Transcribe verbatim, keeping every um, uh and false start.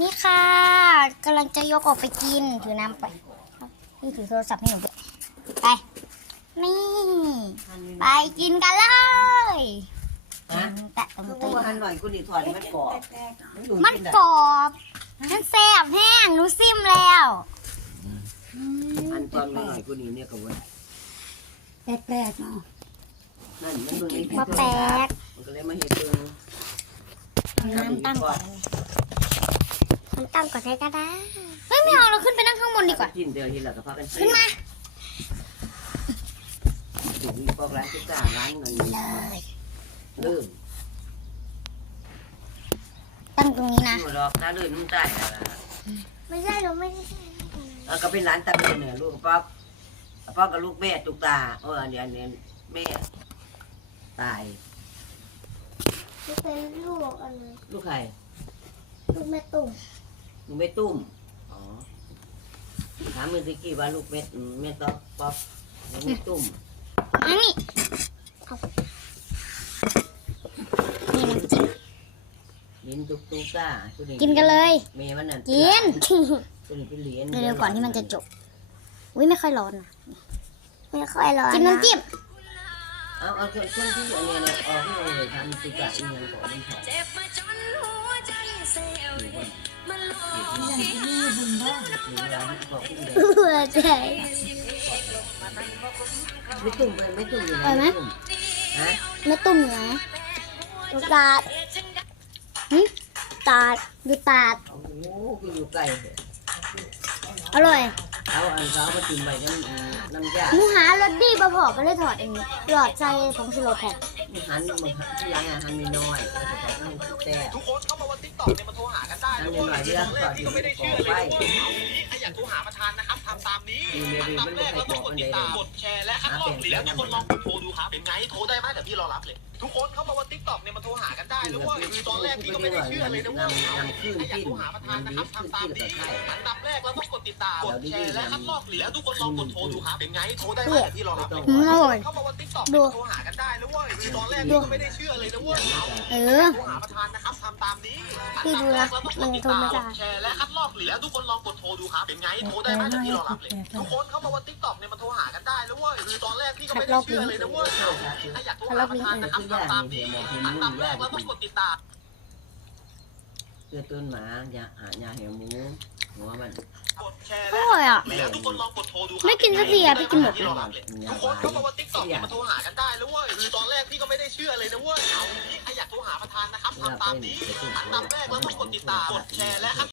นี่ค่ะกำลังจะยกออกไปกินถือน้ำไปนี่ถือโทรศัพท์ให้หนูด้วยไปนี่ไปกินกันเลยแตะตรงก็ตีว่าหันหน่อยกูนี่ถอดมันกรอบมันกรอบมันแซ่บแห้งหนูซิมแล้วหันตอนหน่อยกูนี่เนี่ยก็ว่าแปลกๆเนาะนั่นมันเบิ่งในมาแปลกมันก็เลยมาเห็นเบิ่งน้ำตั้งก่อนน้ำตั้งก่อนใช้ก็ได้เฮ้ยไม่เอาเราขึ้นไปนั่งข้างบนดีกว่ากินเดียวทีหลังก็พากันขึ้นมาถึงพวกร้านที่กล้าร้านเงินเริ่มตั้งตรงนี้นะอยู่ดอกถ้าเริ่มมันตายแล้วล่ะไม่ใช่เราไม่ได้เอาก็เป็นร้านตะเบียนเนี่ยลูกป๊อกป๊อกกับลูกแม่ตุกตาเออเนี่ยเนี่ยแม่ตายเป็นลูกอะไรลูกใครลูกแม่ตุ่มลูกแม่ตุ้มอ๋อถามมือสิกี้ว่าลูกแม่แม่ต๊อกป๊อกลูกแม่ตุ้มอันนี้เอานี่น้ำจิ้มลิ้นตุกตุกตากินกันเลยเมย์มันน่ะกินตัวนี้เป็นเหรียญเร็วๆก่อนที่มันจะจบอุ้ยไม่ค่อยร้อนนะไม่ค่อยร้อนกินน้ำจิ้มเอาเอาเครื่องเครื่องที่อันเนี้ยเนี่ยออกให้เราเลยทำตุกตาอีกอย่างก่อนมันหอมอยู่เวลาที่บอกที่เดียวหัวใจไม่ตุ่มเลยไม่ตุ่มอยู่อร่อยไหมตุ่มฮะแม่ตุ่มเหรอลูกตาดหึตาดดูตาดโอ้โหกูอยู่ไกลเลยอร่อยเอาอันเขามาจิ้มไปน้ำน้ำยาหมูหารสดีบะพอก็เลยถอดอันนี้หลอดใจของชิโรแพคหันมันที่ร้านอาหารมีน้อยก็จะต้องให้แต่ทุกคนเข้ามาวันติ๊กต็อกเนี่ยมาโทรหากันได้อันนะนี้หน่อยเดียวก่อนที่จะขอไปใครอยากโทรหาประธานนะครับทำตามนี้ดีเรียนอันมันดับแรไม่กเคยเราบต้ออก งกมันเลยดติดตามกดแชร์และคัดลอกเดี๋ยวทุกคนลองกดโทรดูครับเป็นไงโทรได้ไหมเดี๋ยวพี่รอรับเลย ทุกคนเข้ามาวันติ๊กต็อกเนี่ยมาโทรหากันได้แล้วว่าคือตอนแรกพี่ก็ไม่ได้เชื่อเลยนะว่านำขึ้นใครอยากขึ้นโทรหาประธานนำนะดีครับขึ้นทำตามขึ้นนี้กับใครอันดับแรกเราต้องกดติดตามกดแชร์และคัดลอกแล้วทุกคนลองกดโทรดูครับเป็นไงโทรได้ไหมเดี๋ยวพี่รอรับเลยอืมอร่อยเข้ามาวันติ๊กต็อกเนี่ยมาโทรหากันได้แล้วว่าคือตอนแรกพี่ก็ไม่ได้เชื่อเลยนะว่าเออโทรหาประธานนะครับทำตามนี้พี่ดูนะมันโทรไม่ได้แชร์และคัดลอกแล้วทุกคนลองกดโทรดูครับเป็นไงโทรได้ไหมเดี๋ยวพี่รอรับเลยทุกคนเข้ามาวันติ๊กต็อกเนี่ยมาโทรหากันได้แล้วเว้ยคือตอนแรกพี่ก็ไม่ได้เชื่อเลยนะเว้ยถ้าอยากโทรหาประธานนะครับทำตามนี้อันดับแรกเราต้องกดติดตามเพื่อต้นหมาอย่าอ่าอย่าเหี่ยวหมูหัวมันกดแชร์อและร่อยอ่ะแล้วทุกคนลองกดโทรดูครับไม่กินสักทีอะพี่กินหมดพี่รอรับเลยทุกคนเข้ามาวันติ๊กต็อกเนี่ยมาโทรหากันได้แล้วเว้ยคือตอนแรกพี่ก็ไม่ได้เชื่อเลยนะเว้ยเอางี้ใครอยากโทรหาประธานนะครับทำตามนี้อันดับแรกเราต้องกดติดตามกดแชร์และ